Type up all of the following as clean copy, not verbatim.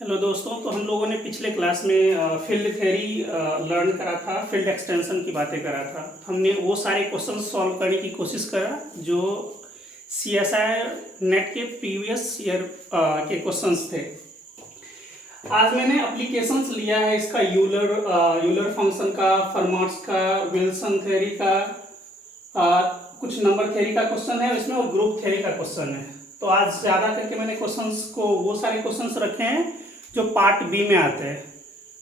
Hello दोस्तों, तो हम लोगों ने पिछले क्लास में फील्ड थ्योरी लर्न करा था, फील्ड एक्सटेंशन की बातें करा था। हमने वो सारे क्वेश्चन सॉल्व करने की कोशिश करा जो CSI नेट के प्रीवियस ईयर के क्वेश्चंस थे। आज मैंने एप्लीकेशंस लिया है इसका यूलर फंक्शन का, फर्माट्स का, विल्सन थ्योरी का, कुछ नंबर थ्योरी का क्वेश्चन है इसमें और ग्रुप थ्योरी का क्वेश्चन है। तो आज ज़्यादा करके मैंने क्वेश्चंस को वो सारे क्वेश्चंस रखे हैं जो पार्ट बी में आते हैं।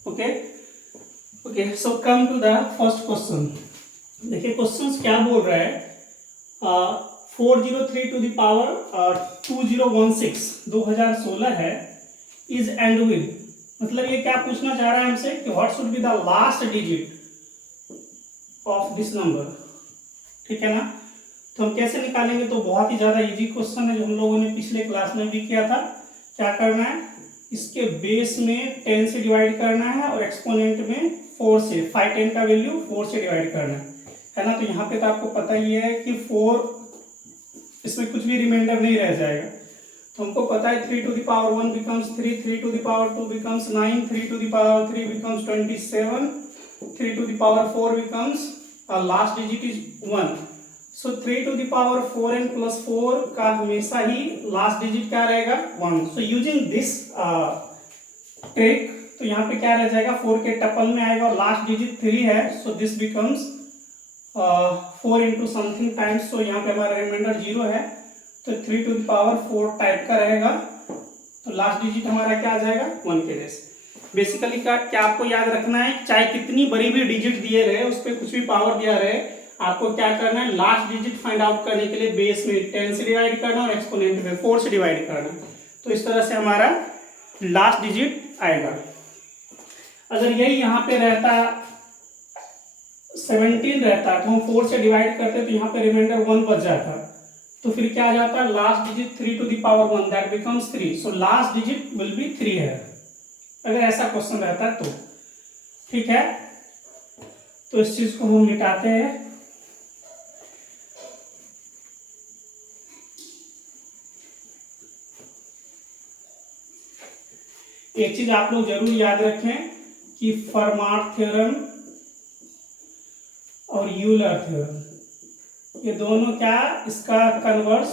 Okay, so come to the first question. देखिए क्वेश्चंस क्या बोल रहा है। 403 टू द पावर 2016 2016 है इज एंड विद, मतलब ये क्या पूछना चाह रहा है हमसे कि what should be the last digit of this number. ठीक है ना, तो हम कैसे निकालेंगे, तो बहुत ही ज्यादा इजी क्वेश्चन है जो हम लोगों ने पिछले क्लास में भी किया था। क्या करना है, इसके बेस में 10 से डिवाइड करना है और एक्सपोनेंट में 4 से, 5 10 का वैल्यू 4 से डिवाइड करना है ना। तो यहाँ पे तो आपको पता ही है कि 4, इसमें कुछ भी रिमाइंडर नहीं रह जाएगा। तो हमको पता है 3 to the power 1 becomes 3, 3 to the power 2 becomes 9, 3 to the power 3 becomes 27, 3 to the power 4 becomes last digit is 1। So 3 to the power 4n plus 4 का हमेशा ही लास्ट डिजिट क्या रहेगा 1। सो यूजिंग दिस ट्रिक, तो यहाँ पे क्या रह जाएगा 4 के टपल में आएगा और लास्ट डिजिट 3 है। So this becomes 4 into something times. So यहाँ पे हमारा रिमाइंडर 0 है, तो 3 टू द पावर 4 टाइप का रहेगा। तो लास्ट डिजिट हमारा क्या आ जाएगा 1 के जैसे। बेसिकली क्या आपको याद रखना है, चाहे कितनी बड़ी भी डिजिट दिए रहे, उस पर कुछ भी पावर दिया रहे, आपको क्या करना है, लास्ट डिजिट फाइंड आउट करने के लिए बेस में 10 से डिवाइड करना और एक्सपोनेंट में 4 से डिवाइड करना। तो इस तरह से हमारा लास्ट डिजिट आएगा। अगर यही यहाँ पे रहता 17 रहता तो हम 4 से डिवाइड करते तो यहाँ पे रिमाइंडर 1 बच जाता। तो फिर क्या आ जाता, last digit 3 to the power 1 that becomes 3। So last digit will be 3 है अगर ऐसा क्वेश्चन रहता तो। ठीक है, तो इस चीज को हम मिटाते हैं। एक चीज आप लोग जरूर याद रखें कि फर्माट थ्योरम और यूलर थ्योरम ये दोनों क्या इसका कन्वर्स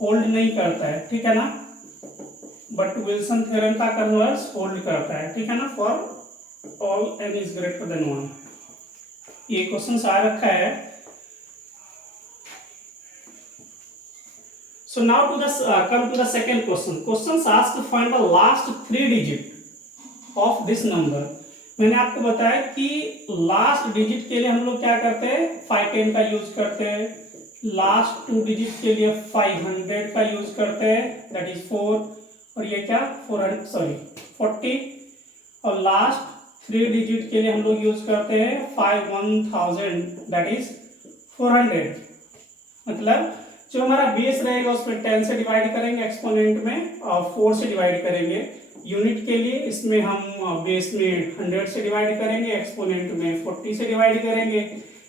होल्ड नहीं करता है, ठीक है ना, बट विल्सन थ्योरम का कन्वर्स होल्ड करता है। ठीक है ना, for all n is greater than 1। ये क्वेश्चन आ रखा है। So now to the come to the second question. Questions asked to find the last 3 digit of this number. मैंने आपको बताया कि लास्ट डिजिट के लिए हम लोग क्या करते हैं, 5 10 का यूज करते हैं। लास्ट 2 डिजिट के लिए 500 का यूज करते हैं, दैट इज 4, और ये क्या 40। और लास्ट 3 डिजिट के लिए हम लोग यूज करते हैं 5 1000, दैट इज 400। मतलब जो हमारा बेस रहेगा उसमें 10 से डिवाइड करेंगे, एक्सपोनेंट में 4 से डिवाइड करेंगे। यूनिट के लिए इसमें हम बेस में 100 से डिवाइड करेंगे, एक्सपोनेंट में 40 से डिवाइड करेंगे।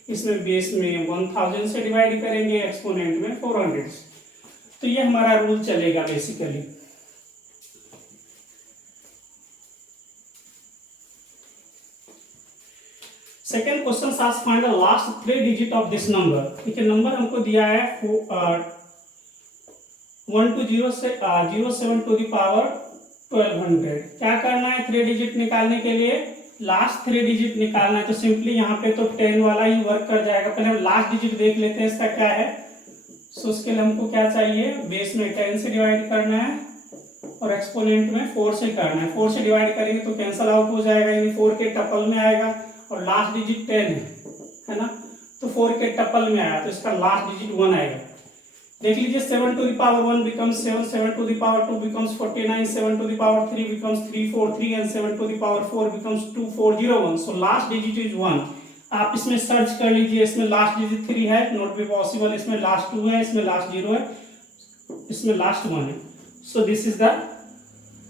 इसमें बेस में 1000 से डिवाइड करेंगे, एक्सपोनेंट में 400। तो ये हमारा रूल चलेगा बेसिकली। सेकेंड क्वेश्चन सास find the last 3 digit of this number. ठीक है, नंबर हमको दिया है 1 to 0 से 07 टू द पावर 1200। क्या करना है 3 डिजिट निकालने के लिए, लास्ट 3 डिजिट निकालना है। तो सिंपली यहाँ पे तो 10 वाला ही वर्क कर जाएगा। पहले हम लास्ट डिजिट देख लेते हैं इसका क्या है। सो उसके लिए हमको क्या चाहिए, बेस में 10 से डिवाइड करना है और एक्सपोनेंट में 4 से करना है। 4 से डिवाइड करेंगे तो कैंसल आउट हो जाएगा, यानी 4 के टपल में आएगा और लास्ट डिजिट 10 है ना, तो 4 के टपल में आया तो इसका लास्ट डिजिट 1 आएगा। देख लीजिए 7 to the power 1 becomes 7, 7 to the power 2 becomes 49, 7 to the power 3 becomes 343 and 7 to the power 4 becomes 2401। So last digit is 1। आप इसमें सर्च कर लीजिए, इसमें लास्ट डिजिट 3 है, नॉट बी पॉसिबल। इसमें लास्ट 2 है, इसमें लास्ट 0 है, इसमें लास्ट 1 है। सो दिस इज द,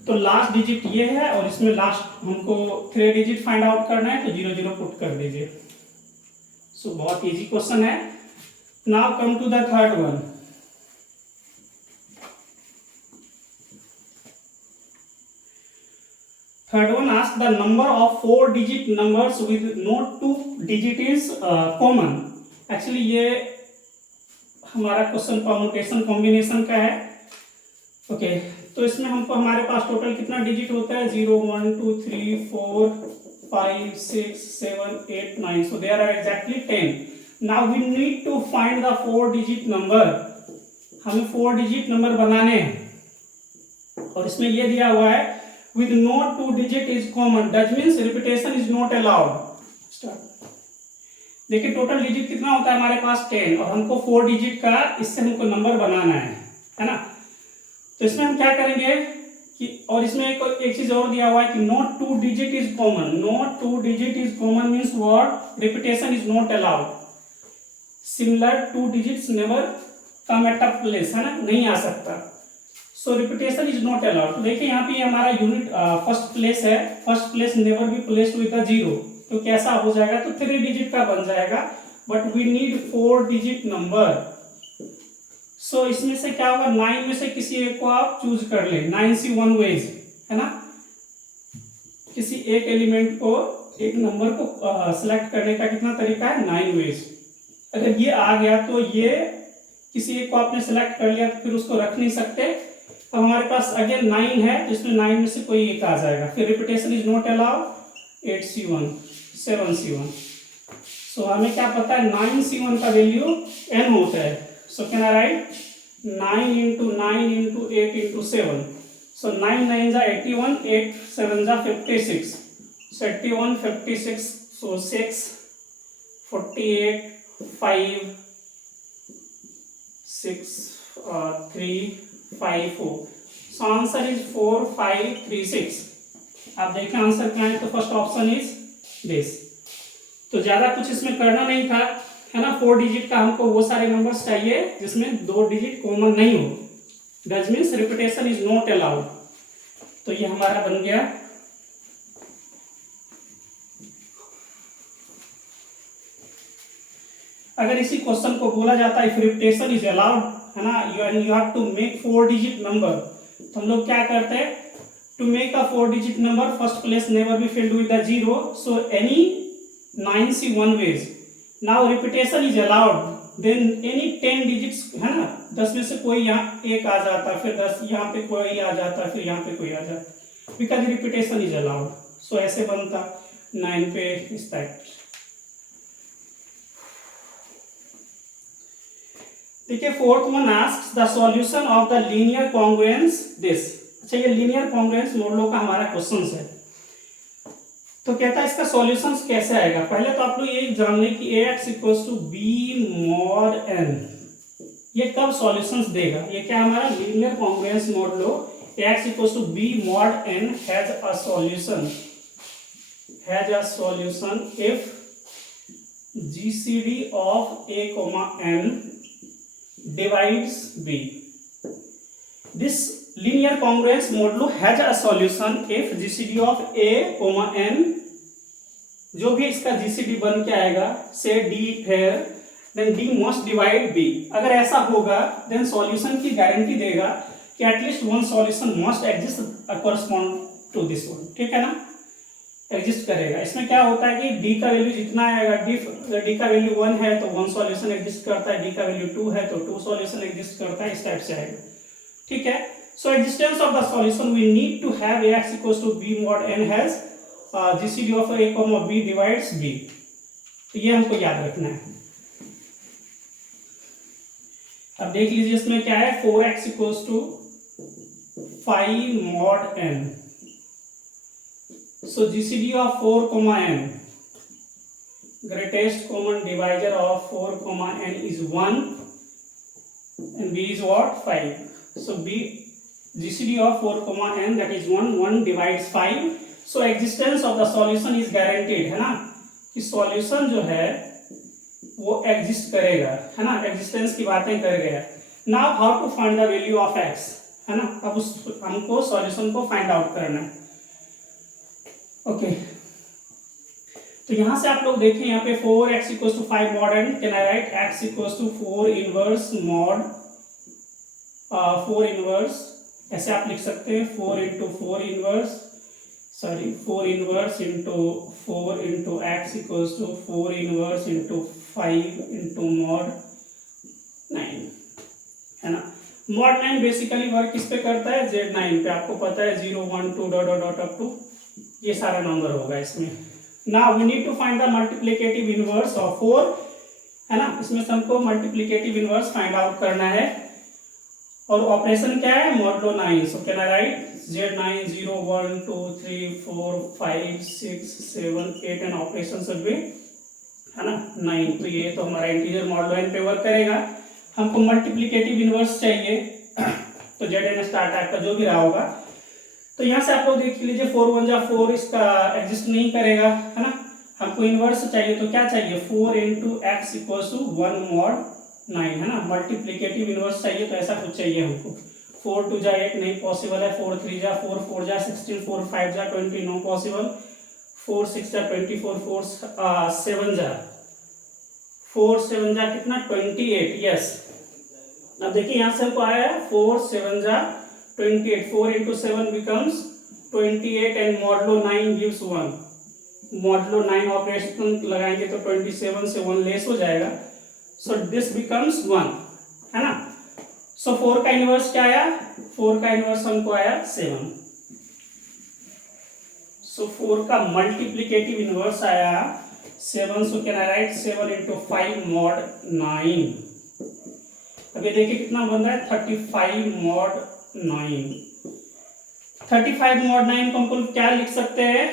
तो लास्ट डिजिट ये है और इसमें लास्ट हमको 3 डिजिट फाइंड आउट करना है, तो 0 0 पुट कर दीजिए। सो बहुत इजी क्वेश्चन है। Now come to the third one. Third one ask the number of 4 digit numbers with no 2 digit is common. Actually ये हमारा क्वेश्चन परमुटेशन कॉम्बिनेशन का है। ओके तो इसमें हमको हमारे पास टोटल कितना डिजिट होता है 0 1 2 3 4 5 6 7 8 9 so there are exactly 10. now we need to find the 4 digit number। हमें 4 डिजिट नंबर बनाने हैं और इसमें ये दिया हुआ है with no 2 digit is common that means repetition is not allowed। Start. देखिए टोटल डिजिट कितना होता है हमारे पास 10 और हमको 4 डिजिट का इससे हमको नंबर बनाना है ना। तो इसमें हम क्या करेंगे कि और इसमें एक चीज और दिया हुआ है कि not 2 digit is common. Not 2 digit is common means what repetition is not allowed. Similar 2 digits never come at a place है ना, नहीं आ सकता। सो रिपीटेशन इज नॉट अलाउड। तो देखिए यहाँ पे हमारा यूनिट फर्स्ट प्लेस है। First place never be placed with the 0 तो कैसा हो जाएगा तो 3 डिजिट का बन जाएगा but we need 4 digit number. So इसमें से क्या होगा 9 में से किसी एक को आप चूज कर ले। 9 सी 1 वेज है ना, किसी एक एलिमेंट को एक नंबर को सिलेक्ट करने का कितना तरीका है 9 वेज। अगर ये आ गया तो ये किसी एक को आपने सिलेक्ट कर लिया तो फिर उसको रख नहीं सकते। अब हमारे पास अगेन 9 है तो इसमें 9 में से कोई एक आ जाएगा। फिर repetition is not allowed 8C1 7C1। सो हमें क्या पता है 9C1 का वैल्यू n होता है। So can I write 9 into 9 into 8 into 7? So 9 9 is 81, 8 7 is 56. So 81, 56. So 6, 48, 5, 6, 3, 5, 4. So answer is 4, 5, 3, 6. आप देखें आंसर क्या है तो फर्स्ट ऑप्शन इज दिस। तो ज्यादा कुछ इसमें करना नहीं था है ना। 4 डिजिट का हमको वो सारे नंबर्स चाहिए जिसमें 2 डिजिट कॉमन नहीं हो। That means repetition is not allowed. तो ये हमारा बन गया। अगर इसी क्वेश्चन को बोला जाता है इफ रिपीटेशन इज अलाउड है ना you have to make 4 digit number, तो हम लोग क्या करते हैं to make a 4 digit number first place never be filled with the 0 so any 9C1 ways। Now repetition is allowed then any 10 digits है ना, 10 में से कोई यहाँ एक आ जाता है, फिर 10 यहाँ पे कोई आ जाता है, फिर यहाँ पे कोई आ जाता है बिकॉज रिपीटेशन इज अलाउड। सो ऐसे बनता 9 पे इस टाइप। देखिए fourth one asks the solution of the linear congruence this. अच्छा ये लीनियर कॉन्ग्रुएंस मॉडलों का हमारा क्वेश्चन है। तो कहता है इसका सॉल्यूशंस कैसे आएगा। पहले तो आप लोग ये जान लें कि ax equals to b mod n ये कब सॉल्यूशंस देगा। ये क्या हमारा linear congruence modulo ax equals to b mod n has a solution if GCD of a comma n divides b। This linear congruence modulo has a solution if GCD of a comma n जो भी इसका GCD बन के आएगा से D है then D must divide B। अगर ऐसा होगा then solution की गारंटी देगा कि at least one solution must exist correspond to this one। ठीक है ना, एग्जिस्ट करेगा। इसमें क्या होता है कि D का वैल्यू जितना आएगा D का वैल्यू 1 है तो 1 सॉल्यूशन एग्जिस्ट करता है, D का वैल्यू 2 है तो 2 सॉल्यूशन एग्जिस्ट करता है, इस टाइप से आएगा। ठीक है, so existence of the solution we need to have ax equals to b mod n has GCD of a comma b divides b। तो ये हमको याद रखना है। अब देख लीजिए इसमें क्या है 4x equals to 5 mod n। So GCD of 4 comma n greatest common divisor of 4 comma n is 1 and b is what 5। So b GCD of 4 comma n that is 1 1 divides 5। So existence of the solution is guaranteed है ना कि solution जो है वो exist करेगा है ना, existence की बातें कर गया। Now how to find the value of x है ना, अब उस हमको solution को find out करना है। ओके तो यहां से आप लोग देखें यहाँ पे 4x equals to 5 mod n can I write x equals to 4 inverse mod 4 inverse ऐसे आप लिख सकते हैं 4 into 4 inverse sorry 4 inverse into 4 into x equals to 4 inverse into 5 into mod 9, है ना। मॉड 9 बेसिकली वर्क किस पे करता है, Z9 पे। आपको पता है 0 1 2 dot dot dot up to ये सारा नंबर होगा इसमें। Now we need to find the multiplicative inverse of 4, है ना। इसमें से हमको मल्टीप्लिकेटिव इनवर्स फाइंड आउट करना है और ऑपरेशन क्या है, modulo 9। So can I right Z9 0 1 2 3 4 5 6 7 8 and operation should be, है ना, 9। तो ये तो हमारा इंटीजर मॉडुलो n पे वर्क करेगा। हमको मल्टीप्लिकेटिव इनवर्स चाहिए तो ZN स्टार टाइप का जो भी रहा होगा। तो यहाँ से आप लोग देख लीजिए 4 1 जा 4 इसका एग्जिस्ट नहीं करेगा, है ना। हमको इनवर्स चाहिए तो क्या चाहिए, 4 into x equals to 1 mod 9, है ना। मल्टीप्लिकेटिव इनवर्स चाहिए तो ऐसा कुछ चाहिए हमको। 4 2 जा 8 नहीं पॉसिबल है, 4 3 जा 4 4 जा 16 4 5 जा 20 नो पॉसिबल, 4 6 जा 24 4 7 जा 4 7 जा कितना 28, यस। अब देखिए यहाँ से हमको आया है 4 7 जा 28, 4 into 7 becomes 28 and modulo 9 gives 1। modulo 9 operation लगाएंगे तो 27 से 1 लेस हो जाएगा, so this becomes 1, है ना। so 4 का इनवर्स क्या आया, 4 का इनवर्स हमको आया 7। so 4 का मल्टीप्लिकेटिव इनवर्स आया 7। so can I write 7 into 5 mod 9। अब ये देखिए कितना बन रहा है 35 mod 9। 35 mod 9 को हमको क्या लिख सकते हैं,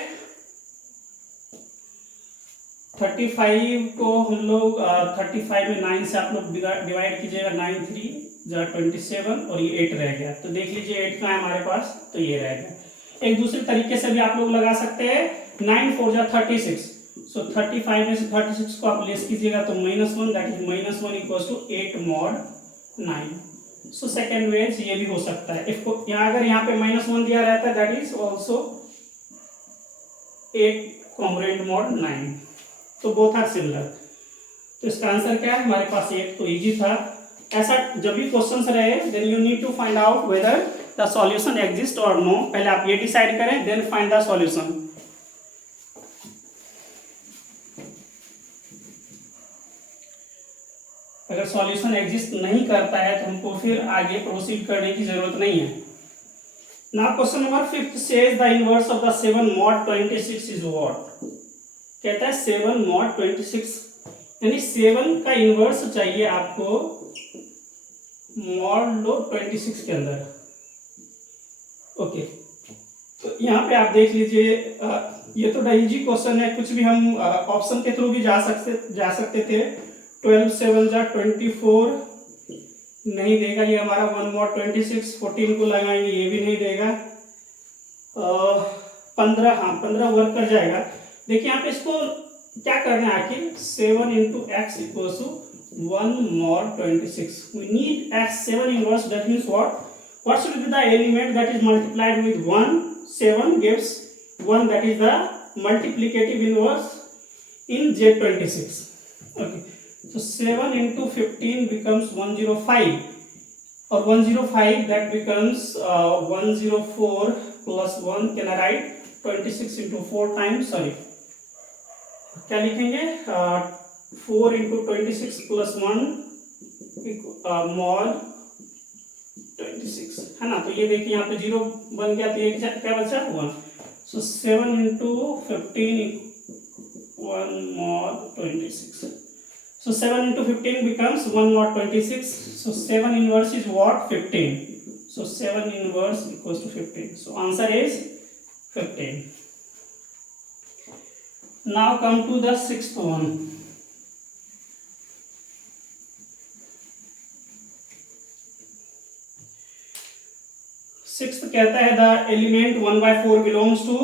35 को हम लोग 35 में 9 से आप लोग डिवाइड कीजिएगा, 9 3 जा 27 और ये 8 रह गया। तो देख लीजिए 8 का है हमारे पास, तो ये रह गया। एक दूसरे तरीके से भी आप लोग लगा सकते हैं, 9 4 जा 36। सो 35 में से 36 को आप लेस कीजिएगा तो -1, that is -1 equals to 8 mod 9। So second ways ये भी हो सकता है। इसको यहाँ अगर यहाँ पे -1 दिया रहता है that is also 8 congruent mod 9। तो बोथ आर सिमिलर। तो इसका आंसर क्या है हमारे पास 8। तो इजी था। ऐसा जब भी क्वेश्चंस रहे then you need to find out whether the solution exist और नो। पहले आप ये डिसाइड करें देन फाइंड द सॉल्यूशन। अगर सॉल्यूशन एग्जिस्ट नहीं करता है तो हमको फिर आगे प्रोसीड करने की जरूरत नहीं है। Now question number 5 says the inverse of the 7 mod 26 is what. कहता है 7 mod 26 यानी 7 का इनवर्स चाहिए आपको मॉडुलो 26 के अंदर। ओके तो यहाँ पे आप देख लीजिए ये तो इजी क्वेश्चन है, कुछ भी हम ऑप्शन के थ्रू भी जा सकते थे। 12 7 जा 24 नहीं देगा, ये हमारा 1 mod 26। 14 को लगाएंगे ये भी नहीं देगा। 15 हाँ 15 वर्क कर जाएगा। देखिए यहाँ पे इसको क्या करना है आखिर, 7 into x equals to 1 mod 26। We need x 7 inverse, that means what should be the element that is multiplied with 1? 7 gives 1, that is the multiplicative inverse in Z26. Okay, so 7 into 15 becomes 105 or 105 that becomes 104 plus 1. Can I write 26 into 4 times, sorry क्या लिखेंगे 4 into 26 plus 1 mod 26, है ना। तो ये देखिए यहाँ पे 0 बन गया तो ये क्या बचा 1। सो 7 into 15 1 mod 26। So 7 into 15 becomes 1 mod 26. So 7 inverse is what? 15. So 7 inverse equals to 15. So answer is 15. Now come to the sixth one. Sixth कहता है द एलिमेंट 1/4 बिलोंग्स टू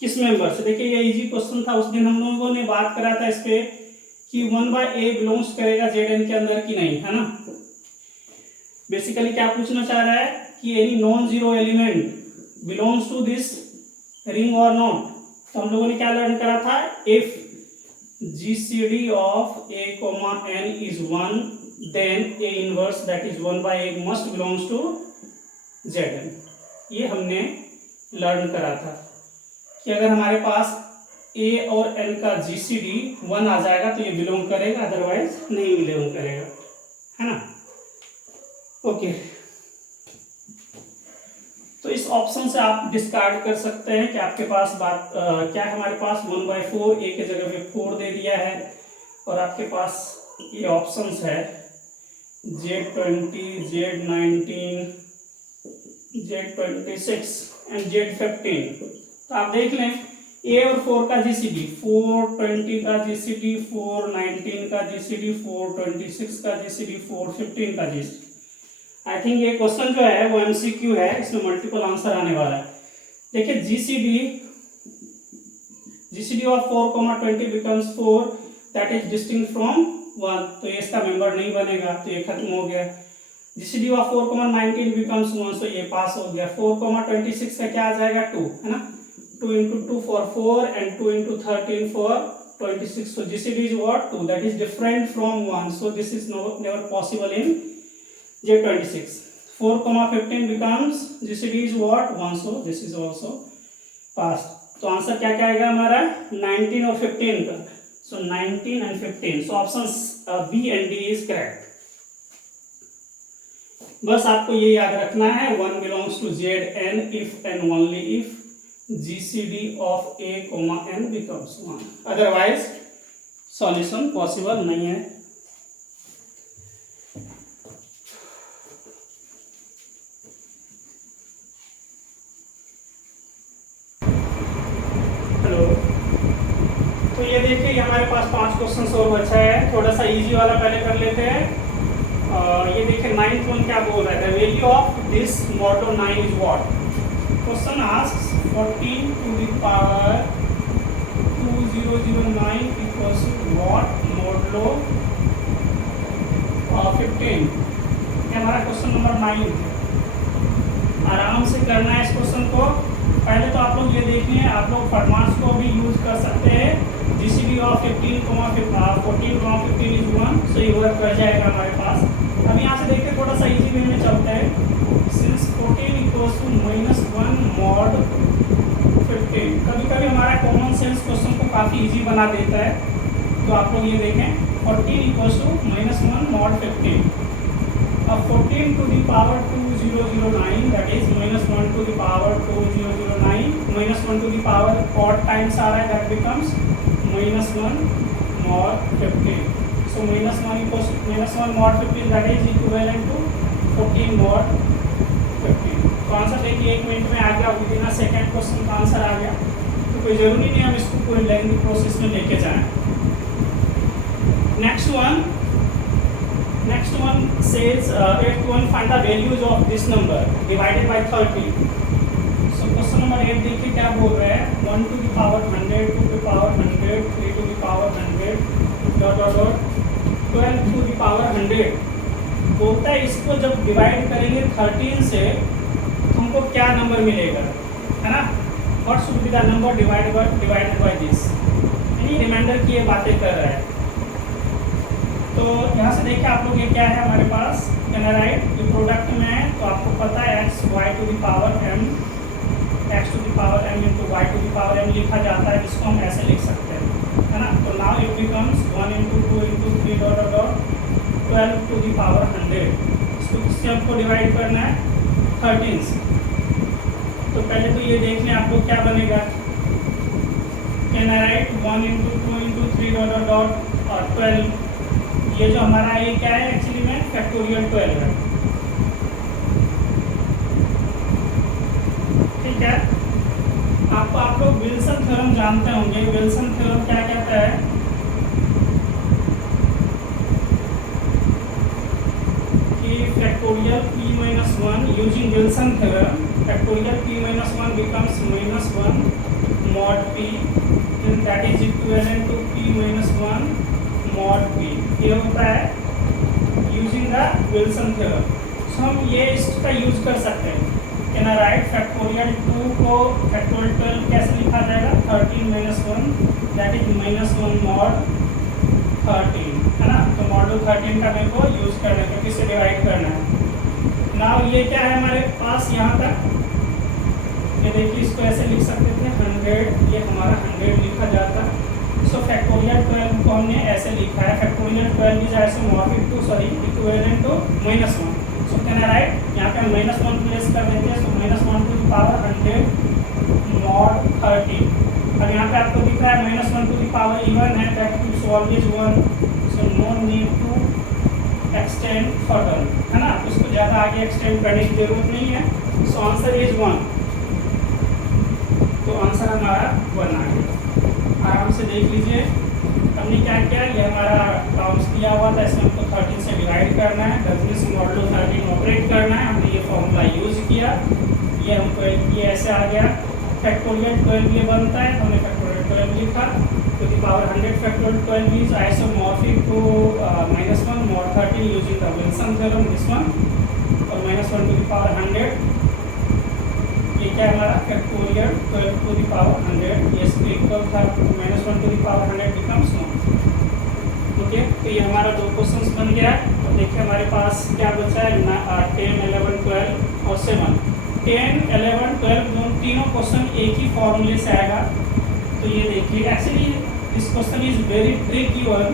किस मेंबर से। देखिए ये इजी क्वेश्चन था, उस दिन हम लोगों ने बात करा था इस पे कि 1/a बिलोंग्स करेगा Zn के अंदर कि नहीं, है ना। बेसिकली क्या पूछना चाह रहा है कि any non zero element belongs to this ring और नॉट। तो हम लोगों ने क्या लर्न करा था, इफ GCD of a, n is 1 then a inverse that is 1/a must belongs to Zn। ये हमने लर्न करा था। कि अगर हमारे पास ए और एन का जीसीडी 1 आ जाएगा तो ये बिलोंग करेगा, अदरवाइज नहीं बिलोंग करेगा, है ना। ओके, तो इस ऑप्शन से आप डिस्कार्ड कर सकते हैं कि आपके पास क्या है, हमारे पास 1/4, ए के जगह पे 4 दे दिया है, और आपके पास ये ऑप्शंस है Z20, Z19, Z26 and Z15। तो आप देख लें ए और 4 का जीसीडी, 420 का जीसीडी, 419 का जीसीडी, 426 का जीसीडी, 415 का जीसीडी। आई थिंक ये क्वेश्चन जो है वो एमसीक्यू है, इसमें मल्टीपल आंसर आने वाला है। देखिए GCD of 4,20 becomes 4, that is distinct from 1, तो ये इसका मेंबर नहीं बनेगा, तो ये खत्म हो गया। जीसीडी ऑफ 4,19 बिकम्स 1, तो ये पास हो गया। 4,26 का क्या आ जाएगा 2, है ना, 2 into 2 for 4 and 2 into 13 for 26. So GCD is what? 2. That is different from 1. So this is never possible in Z26. 4,15 becomes GCD is what? 1. So this is also passed. तो आंसर क्या क्या आएगा हमारा 19 और 15 का। So 19 and 15. So options B and D is correct. बस आपको ये याद रखना है 1 belongs to Zn if and only if GCD of A, n becomes 1. Otherwise solution possible नहीं है। हेलो, तो ये देखिए ये हमारे पास 5 क्वेश्चन और बचा है। थोड़ा सा इजी वाला पहले कर लेते हैं। ये देखिए 9th वन क्या बोल रहा है, the value of this modulo 9 is what. Question asks 14 to the power 2009 equals to what modulo 15। ये हमारा क्वेश्चन नंबर 9 है। आराम से करना है इस क्वेश्चन को। पहले तो आप लोग ये देखिए, आप लोग फॉर्माट्स को भी यूज कर सकते हैं। जीसीडी ऑफ 14, 15 इज 1, सो ये वर्क कर जाएगा हमारे पास। अब यहाँ से देखिए थोड़ा सा इजी वे में चलते हैं। सिंस 14 इक्वल्स टू -1 mod 15, कभी कभी हमारा कॉमन सेंस क्वेश्चन को काफ़ी इजी बना देता है। तो आप लोग ये देखें 14 इक्वल्स टू -1 mod 15। अब 14 to the power 2009, that is -1 to the power 2009, -1 to the power odd times आ रहा है, that becomes -1 mod 15. So -1 equals -1 mod 15, that is equivalent to 14 mod 15. तो आंसर देखिए 1 मिनट में आ गया, विदिन अ सेकेंड क्वेश्चन का answer आ गया। तो कोई ज़रूरी नहीं हम इसको कोई लेंथी प्रोसेस में लेके जाएं। Next one says 8th one, find the values of this number divided by 30. So question number 8 देखिए क्या बोल रहे हैं, 1 to the power 100, 2 to the power 100, 3 to the power 100, dot dot dot 12 to the power 100। बोलता है इसको जब divide करेंगे 13 से तुमको क्या नंबर मिलेगा, है ना। What should be the number divided by this, यानी रिमाइंडर की ये बातें कर रहा है। तो यहाँ से देखिए आप लोग ये क्या है हमारे पास, कैन राइट ये प्रोडक्ट में है, तो आपको पता है x y to the power m into y to the power m लिखा जाता है, जिसको हम ऐसे लिख सकते हैं, है ना। तो now it becomes 1 into 2 into 3 dot dot dot 12 to the power 100। इसको किससे आपको डिवाइड करना है 13 से। तो पहले तो ये देख लें आप लोग क्या बनेगा, can write 1 into 2 into 3 dot dot dot और 12। ये जो हमारा ये क्या है एक्चुअली में फैक्टोरियल 12 है, ठीक है। आप लोग विल्सन थ्योरम जानते होंगे। विल्सन थ्योरम क्या कहता है कि factorial p-1 using Wilson theorem, factorial p-1 becomes -1 mod p, and that is equivalent to p-1 mod p। ये होता है यूजिंग द विल्सन थ्योरम। सो हम ये इसका यूज कर सकते हैं। कैन आई राइट फैक्टोरियल 2 को फैक्टोरियल 12 कैसे लिखा जाएगा 13 - 1, दैट इज -1 mod 13, है ना। तो मॉडल 13 का मेरे को यूज करना है क्योंकि इसे डिवाइड करना है। नाउ ये क्या है हमारे पास यहाँ तक, ये देखिए इसको ऐसे लिख सकते थे 100, ये हमारा 100 लिखा जाता। सो फैक्टोरियल 12 को हमने ऐसे लिखा है, factorial 12 is isomorphic to equivalent to -1। So can I write, यहाँ पे हम -1 प्लेस कर देते हैं। So -1 to the power 100 mod 30। अब यहाँ पे आपको दिख रहा है -1 टू द पावर इवन है, that is always 1। So no need to extend further, है ना, उसको ज़्यादा आगे एक्सटेंड करने की जरूरत नहीं है। So answer is 1। तो आंसर हमारा 1 आ गया। आराम से देख लीजिए हमने क्या किया, ये हमारा टर्म्स दिया हुआ था, इसमें हमको 13 से डिवाइड करना है, डेफिनेट मॉडुलो 13 ऑपरेट करना है। हमने ये फॉर्मूला यूज किया, ये हमको ये ऐसे आ गया। फैक्टोरियल 12 ये बनता है, हमने फैक्टोरियल 12 लिखा to the power 100 factorial 12 is isomorphic to -1 mod 13 using the Wilson theorem, this one. और -1 टू द पावर 100 ये क्या हमारा फैक्टोरियल 12 टू द पावर 100, ये इक्वल था -1 to the power 100 becomes 1। Okay, तो ये हमारा दो क्वेश्चंस बन गया। और देखिए हमारे पास क्या बचा है, 10, 11, 12 और 7। 10, 11, 12 तीनों क्वेश्चन एक ही फॉर्मूले से आएगा। तो ये देखिए actually this question is very tricky one.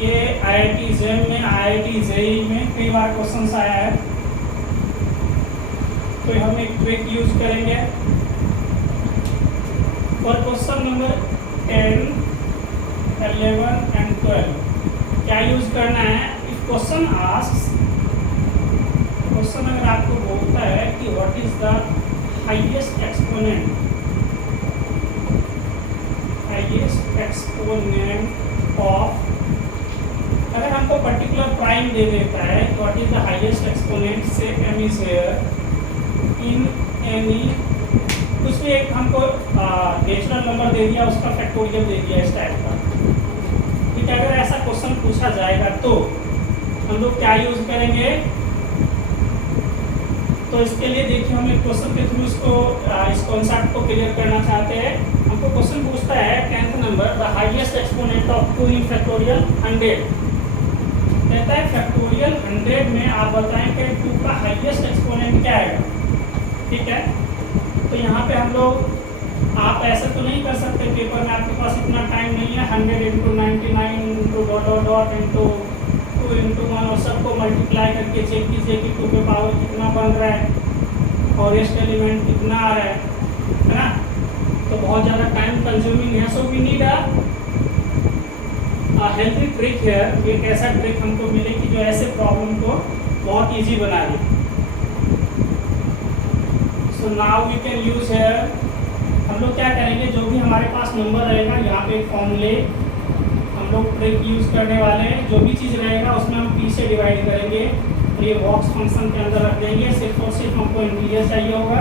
ये IIT JEM में, IIT JEE में कई बार क्वेश्चन आया है। तो हम एक ट्रिक यूज करेंगे फॉर क्वेश्चन नंबर 10, 11 एंड 12। क्या यूज करना है, इफ क्वेश्चन आस्क्स, क्वेश्चन अगर आपको बोलता है कि what is the highest exponent of, अगर हमको पर्टिकुलर प्राइम दे देता है what is the highest exponent से m is here in any, कुछ भी एक हमको नेचुरल नंबर दे दिया, उसका फैक्टोरियल दे दिया इस टाइप का, ठीक है। अगर ऐसा क्वेश्चन पूछा जाएगा तो हम लोग क्या यूज करेंगे, तो इसके लिए देखिए हम एक क्वेश्चन के थ्रू इसको इस कॉन्सेप्ट को क्लियर करना चाहते हैं। हमको क्वेश्चन पूछता है 10th number, the highest exponent of 2 in factorial 100। कहता है फैक्टोरियल 100 में आप बताएं कि 2 का हाईएस्ट एक्सपोनेंट क्या आएगा, ठीक है। तो यहाँ पे हम लोग, आप ऐसा तो नहीं कर सकते पेपर में, आपके पास इतना टाइम नहीं है 100 × 99 × ... × 2 × 1 और सबको मल्टीप्लाई करके चेक कीजिए कि 2 के पावर कितना बन रहा है, फॉरेस्ट एलिमेंट कितना आ रहा है ना। तो बहुत ज़्यादा टाइम कंज्यूमिंग है। So we need a healthy trick है, एक ऐसा ट्रिक हमको मिले कि जो ऐसे प्रॉब्लम को बहुत इजी बना दे। So now we can use है, हम लोग क्या करेंगे, जो भी हमारे पास नंबर रहेगा यहाँ पे एक फॉर्मूले हम लोग ट्रिक यूज करने वाले हैं। जो भी चीज़ रहेगा उसमें हम p से डिवाइड करेंगे और ये बॉक्स फंक्शन के अंदर रख देंगे। सिर्फ और सिर्फ हमको इंटीजर चाहिए होगा,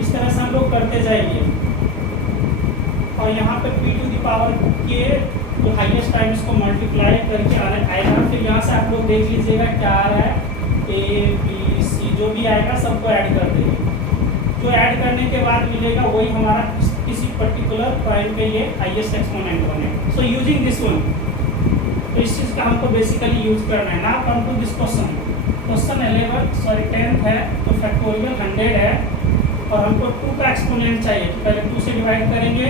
इस तरह से हम लोग करते जाएंगे। और यहाँ पे p टू द पावर के जो हाईएस्ट टाइम इसको मल्टीप्लाई करके आएगा। फिर यहाँ से आप लोग देख लीजिएगा क्या आ रहा है, a b c जो भी आएगा सबको ऐड कर देंगे। जो ऐड करने के बाद मिलेगा वही हमारा किसी पर्टिकुलर पॉइंट पे ये हाईएस्ट एक्सपोनेंट बनेगा। सो यूजिंग दिस वन, तो इस चीज़ का हमको बेसिकली यूज करना है। Now come to this question, question 10th है, तो फैक्टोरियल 100 है और हमको 2 का एक्सपोनेंट चाहिए। तो पहले 2 से डिवाइड करेंगे,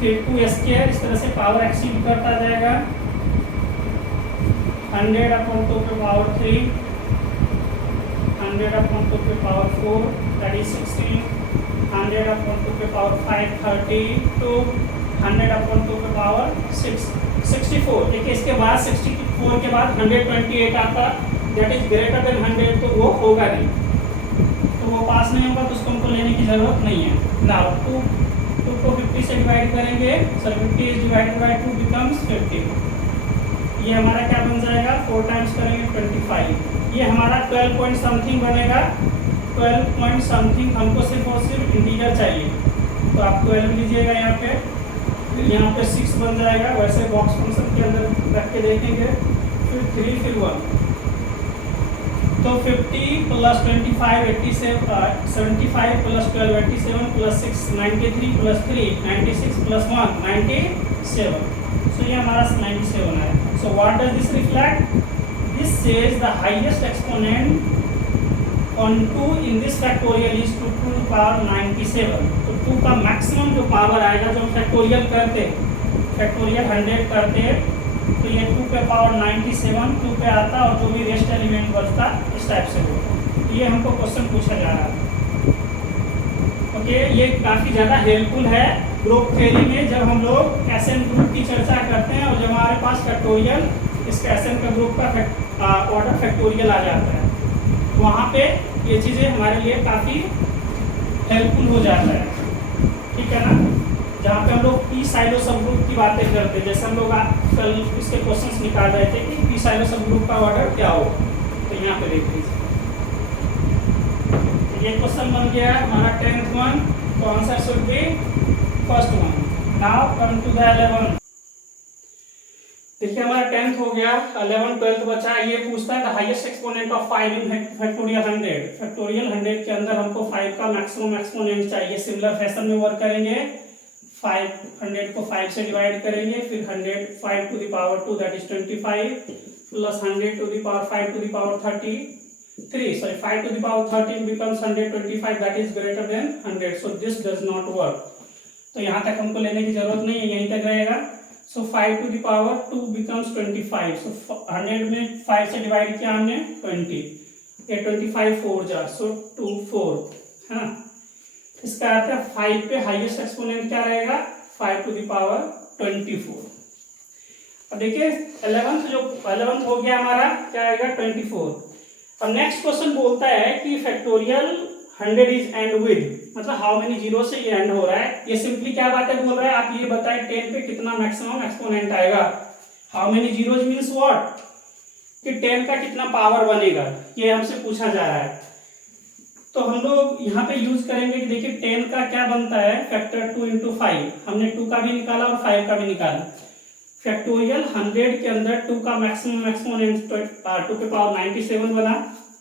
फिर 2 इस तरह से पावर एक्सीड करता जाएगा। 100/2 पे पावर 3, 100/2 पे पावर 4 दैट इज 16, 100/2 पे पावर 5 32, 100/2 पे पावर 6 64। देखिए इसके बाद 64 के बाद 128 आता, दैट इज ग्रेटर देन 100, तो वो होगा नहीं, तो वो पास नहीं होगा, तो उसको हमको लेने की जरूरत नहीं है। नाउ 2 को 50 से डिवाइड करेंगे, sir 50 is divided by 2 becomes 50। ये हमारा क्या बन जाएगा, 4 टाइम्स करेंगे 25। ये हमारा 12 पॉइंट समथिंग बनेगा। 12 पॉइंट समथिंग हमको सिर्फ और सिर्फ इंटीजर चाहिए, तो आप 12 लीजिएगा यहाँ पे, यहाँ पे 6 बन जाएगा। वैसे बॉक्स फंक्शन के अंदर रख के देखेंगे, फिर 3 फिर 1, तो 50 + 25 87, 75 + 12 87 + 6 93 + 3 96 + 1 97। सो ये हमारा 97 है। So what does this reflect, this says the highest exponent on 2 in this factorial is to 2 power 97. तो 2 का मैक्सिमम जो पावर आएगा जब फैक्टोरियल करते, फैक्टोरियल 100 करते तो ये 2 पे पावर 97 2 पे आता और जो भी रेस्ट एलिमेंट बचता इस टाइप से होता। ये हमको क्वेश्चन पूछा जा रहा है। ओके, ये काफ़ी ज़्यादा हेल्पफुल है ग्रुप थ्योरी में जब हम लोग एसएन ग्रुप की चर्चा करते हैं और जब हमारे पास फैक्टोरियल इसका एसएन का ग्रुप का ऑर्डर फैक्टोरियल आ जाता है, वहाँ पे ये चीज़ें हमारे लिए काफ़ी हेल्पफुल हो जाता है। ठीक है ना, जहाँ पे हम लोग पी साइलो सब ग्रुप की बातें करते हैं, जैसे हम लोग कल इसके क्वेश्चंस निकाल रहे थे कि पी साइलो सब ग्रुप का ऑर्डर क्या हो, तो यहाँ पे देख लीजिए ये क्वेश्चन बन गया हमारा 10th वन, तो answer should be first one. Now come to the 11th। देखिए हमारा 10th हो गया, 11 12th बचा। ये पूछता है the highest exponent of 5 in factorial 100। Factorial 100 के अंदर हमको 5 का मैक्सिमम एक्सपोनेंट चाहिए। सिमिलर फैशन में वर्क करेंगे, 500 को 5 से डिवाइड करेंगे, फिर 100 5 to the power 2 that is 25 plus 100 to the power 5 to the power 33, sorry 5 to the power 13 becomes 125 that is greater than 100, so this does not work। तो यहाँ तक हमको लेने की जरूरत नहीं है, यहीं तक रहेगा। so 5 to the power 2 becomes 25, so 100 में 5 से डिवाइड किया हमने 20, ये 25 4 जा, so 2 4 है ना। इसका अर्थ है 5 पे हाईएस्ट एक्सपोनेंट क्या रहेगा 5 to the power 24। अब देखिए 11th हो गया हमारा, क्या आएगा 24। अब नेक्स्ट क्वेश्चन बोलता है कि फैक्टोरियल 100 इज एंड विद, मतलब हाउ मेनी जीरो से ये एंड हो रहा है। ये सिंपली क्या बातें बोल रहा है, आप ये बताएं 10 पे कितना मैक्सिमम एक्सपोनेंट आएगा। How many zeros means what, कि 10 का कितना पावर बनेगा, ये हमसे पूछा जा रहा है। तो हम लोग यहाँ पे यूज करेंगे कि देखिए 10 का क्या बनता है फैक्टर 2 इंटू 5, हमने 2 का भी निकाला और 5 का भी निकाला। फैक्टोरियल 100 के अंदर 2 का मैक्सिमम एक्सपोनेंट 2 पे पावर 97 बना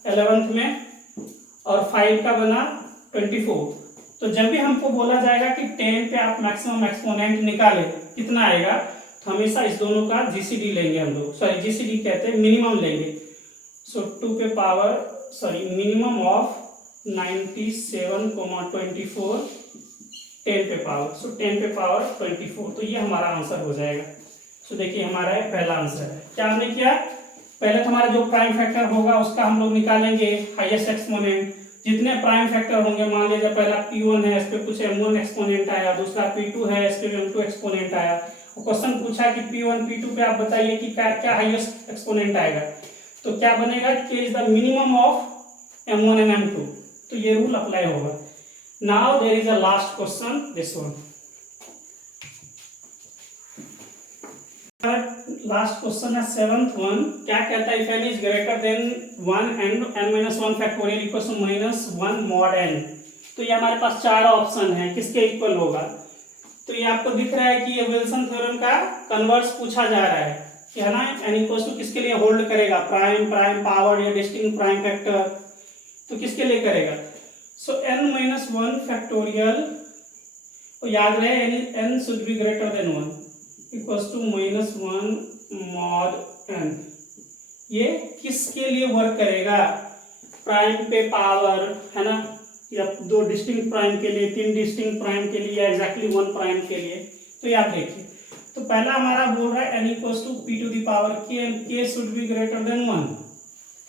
11th में, और 5 का बना 24। तो जब भी हमको बोला जाएगा कि 10 पे आप मैक्सिमम एक्सपोनेंट निकाले कितना आएगा, तो हमेशा इस दोनों का जीसीडी लेंगे हम लोग, सॉरी जीसीडी कहते हैं मिनिमम लेंगे। सो 2 पे पावर मिनिमम ऑफ 97, 24 10 पे पावर, सो 10 पे पावर 24, तो ये हमारा आंसर हो जाएगा। तो देखिए हमारा पहला आंसर है। क्या हमने किया, पहले तो हमारा जो प्राइम फैक्टर होगा उसका हम लोग निकालेंगे हाईएस्ट एक्सपोनेंट। जितने प्राइम फैक्टर होंगे, मान लीजिए पहला P1 है, इस पे कुछ M1 एक्सपोनेंट आया, दूसरा P2 है, इस पे M2 एक्सपोनेंट आया। और क्वेश्चन पूछा कि P1 P2 पे आप बताइए कि क्या हाईएस्ट एक्सपोनेंट आएगा, तो क्या बनेगा कि is the minimum of M1 and M2, तो ये रूल अप्लाई होगा। Now there is a last question, this one. Last question है 7th वन। क्या कहता है, if n is greater than 1 and n-1 factorial equals to -1 mod n। तो ये हमारे पास 4 ऑप्शन है, किसके इक्वल होगा। तो ये आपको दिख रहा है कि ये विल्सन थ्योरम का कन्वर्स पूछा जा रहा है कि है ना, n इक्वल्स टू किसके लिए होल्ड करेगा, प्राइम पावर या डिस्टिंक्ट प्राइम फैक्टर, तो किसके लिए करेगा। सो n-1 फैक्टोरियल, तो याद रहे n should be greater than 1 equals to -1 mod n। ये किसके लिए वर्क करेगा, प्राइम पे पावर है ना, या 2 डिस्टिंक्ट प्राइम के लिए, 3 डिस्टिंक्ट प्राइम के लिए, एग्जैक्टली 1 प्राइम के लिए। तो याद देखिए, तो पहला हमारा बोल रहा है n equals to p to the power k and k should be greater than 1,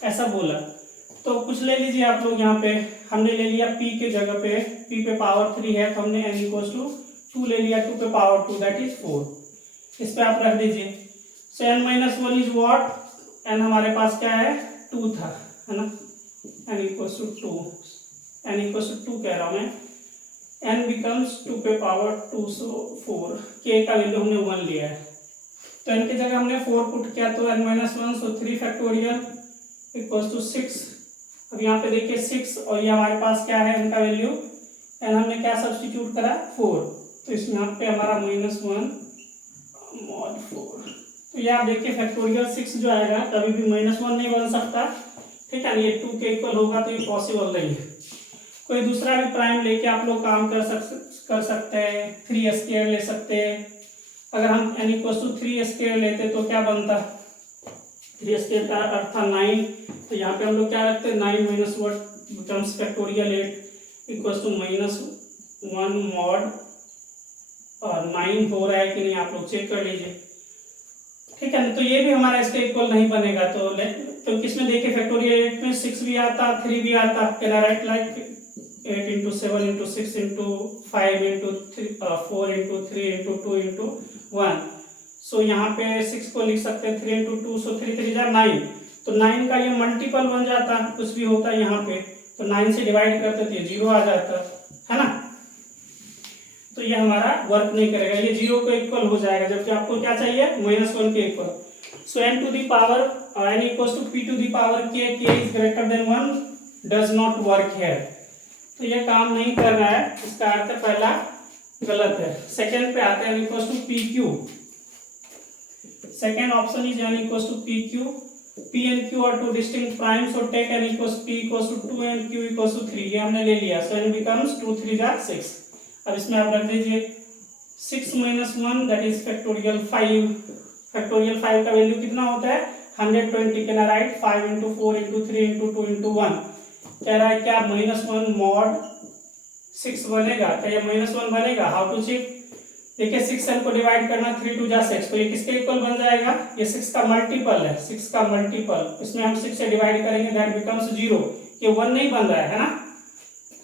ऐसा बोला। तो कुछ ले लीजिए आप लोग, यहाँ पे हमने ले लिया p के जगह पे, p पे पावर 3 है तो हमने n इक्वल्स टू 2 ले लिया, 2 पे पावर 2 दैट इज 4, इस पे आप रख दीजिए। सो n-1 इज व्हाट, n हमारे पास क्या है 2 था, है ना, n equals to 2, n equals to 2 कह रहा हूँ मैं, n बिकम्स 2 पे पावर 2 सो 4, k का वैल्यू हमने 1 लिया है, तो n की जगह हमने 4 पुट किया तो n-1 so 3 factorial equals to 6। अब यहाँ पे देखिए 6 और ये हमारे पास क्या है n का वैल्यू, n हमने क्या सब्स्टिट्यूट करा 4, तो इसमें यहाँ पे हमारा -1 mod 4। तो ये आप देखिए फैक्टोरियल 6 जो आएगा कभी भी -1 नहीं बन सकता, ठीक है, ये 2 के इक्वल होगा तो ये पॉसिबल नहीं है। कोई दूसरा भी प्राइम लेके आप लोग काम कर सकते हैं, 3 स्क्वायर ले सकते हैं। अगर हम n इक्वल्स टू 3 स्क्वायर लेते तो क्या बनता, 3 स्क्वायर का अर्थ था 9, तो यहाँ पे हम लोग क्या रखते हैं 9 - 1 becomes factorial 8 equals to -1 mod, और 9 हो रहा है कि नहीं आप लोग चेक कर लीजिए, ठीक है ना। तो ये भी हमारा इसके इक्वल नहीं बनेगा, तो किसमें देखिए फैक्टोरियल 8 में 6 भी आता, 3 भी आता, can I right like 8 into 7 into 6 into 5 into 3 4 into 3 into 2 into 1। सो यहाँ पे 6 को लिख सकते हैं 3 into 2, सो 3 3 जा 9, तो 9 का ये मल्टीपल बन जाता, कुछ भी होता है यहाँ पे तो 9 से डिवाइड करते तो ये 0 आ जाता है ना। तो ये हमारा वर्क नहीं करेगा, ये 0 को इक्वल हो जाएगा, जबकि आपको क्या चाहिए -1 के equal. So n to the power n equals to p to the power k, k is greater than 1 does not work here। तो ये काम नहीं कर रहा है, इसका अर्थ पहला गलत है। सेकेंड पे आते हैं n equals to p q। Second option is n equals to p q, p and q are two distinct primes, so take n equals p equals to 2 and q equals to 3, ये हमने ले लिया। so n becomes 2 3 जा 6। अब इसमें आप रख दीजिए 6 minus 1 that is factorial 5। Factorial 5 का वैल्यू कितना होता है 120, can I right 5 into 4 into 3 into 2 into 1। कह रहा है क्या -1 mod 6 बनेगा, क्या ये -1 बनेगा? How to check? देखिए 6 n को डिवाइड करना 3 2 जा 6, तो ये किसके इक्वल बन जाएगा? ये 6 का मल्टीपल है, 6 का मल्टीपल, इसमें हम 6 से डिवाइड करेंगे दैट बिकम्स 0, ये 1 नहीं बन रहा है ना।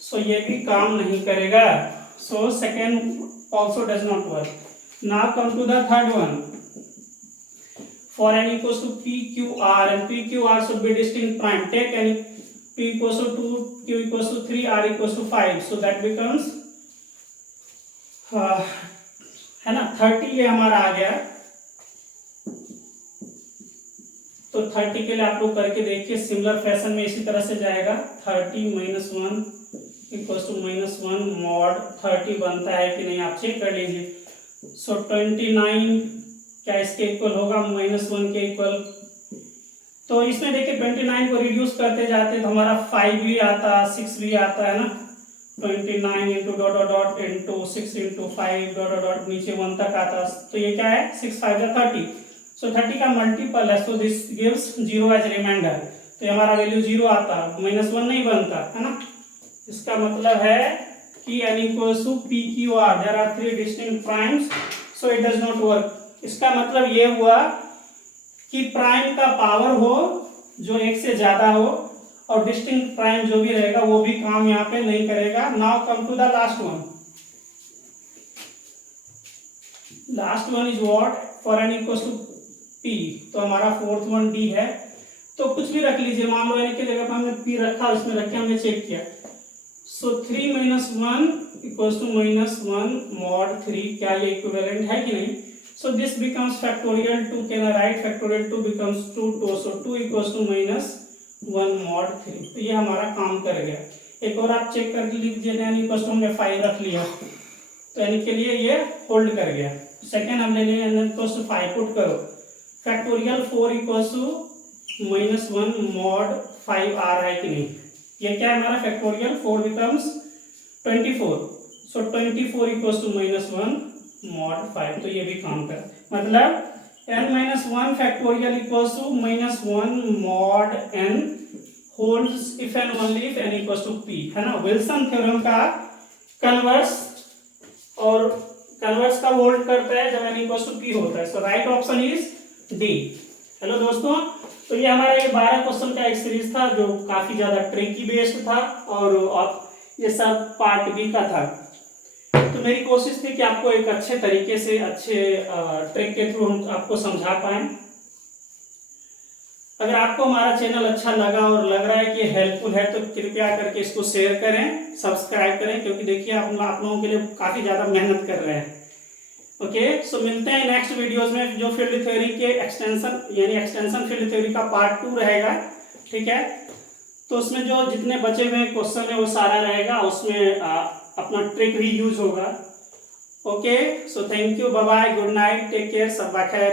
सो ये भी काम नहीं करेगा, so second also does not work. Now come to the third one. For n equals to p q r and p q r should be distinct prime, take n p equals to 2, q equals to 3, r equals to 5, so that becomes है ना 30, ये हमारा आ गया। तो 30 के लिए आप लोग करके देखिए, सिमिलर फैशन में इसी तरह से जाएगा। 30 - 1 इक्वल्स टू -1 mod 30 बनता है कि नहीं आप चेक कर लीजिए। सो 29 क्या इसके इक्वल होगा -1 के इक्वल। तो इसमें देखिए 29 को रिड्यूस करते जाते तो हमारा 5 भी आता, 6 भी आता है ना। 29 into dot dot dot into 6 into 5 dot dot dot नीचे 1 तक आता, तो ये क्या है 6 5 जा 30। सो 30 का मल्टीपल है, so this gives 0 as reminder, तो ये हमारा वैल्यू 0 आता, -1 नहीं बनता है ना। इसका मतलब है कि n equals to p q r, there are 3 distinct primes, so it does not work। इसका मतलब ये हुआ कि प्राइम का पावर हो जो 1 से ज्यादा हो और डिस्टिंक्ट प्राइम जो भी रहेगा वो भी काम यहाँ पे नहीं करेगा। Now come to the last one. Last one is what? For n equals to p, तो हमारा फोर्थ वन d है, तो कुछ भी रख लीजिए, मान लो n की जगह पर हमने p रखा, उसमें रख के हमने चेक किया। सो 3 - 1 इक्वल्स टू -1 mod 3, क्या ये इक्विवेलेंट है कि नहीं? So this becomes factorial 2, can I write factorial 2 becomes 2, so 2 equals to -1 mod 3, तो ये हमारा काम कर गया। एक और आप चेक कर लीजिए, n इक्वल्स टू हमने 5 रख लिया, तो n के लिए ये होल्ड कर गया। सेकेंड हम ले लेंगे n इक्वल्स टू 5 पुट करो, फैक्टोरियल 4 इक्वल्स टू -1 mod 5 आ रहा है कि नहीं? ये क्या है हमारा factorial 4 becomes 24, so 24 equals to -1 mod 5, तो ये भी काम कर, मतलब n - 1 factorial equals to -1 mod n holds if and only if n equals to p, है ना। विल्सन थ्योरम का कन्वर्स, और कन्वर्स का होल्ड करता है जब n equals to p होता है। So right option is D. Hello दोस्तों, तो ये हमारा ये 12 क्वेश्चन का एक सीरीज था जो काफी ज्यादा ट्रिकी बेस्ड था, और ये सब पार्ट बी का था। तो मेरी कोशिश थी कि आपको एक अच्छे तरीके से, अच्छे ट्रिक के थ्रू हम आपको समझा पाएं। अगर आपको हमारा चैनल अच्छा लगा और लग रहा है कि हेल्पफुल है तो कृपया करके इसको शेयर करें, सब्सक्राइब करें, क्योंकि देखिए आप लोगों के लिए काफ़ी ज़्यादा मेहनत कर रहे हैं। ओके, सो मिलते हैं नेक्स्ट वीडियोस में, जो फील्ड थ्योरी के एक्सटेंशन यानी एक्सटेंशन फील्ड थ्योरी का पार्ट 2 रहेगा, ठीक है। तो उसमें जो जितने बचे हुए क्वेश्चन है वो सारा रहेगा, उसमें अपना ट्रिक भी यूज होगा। Okay, so thank you, bye bye, good night, take care, सब खैर।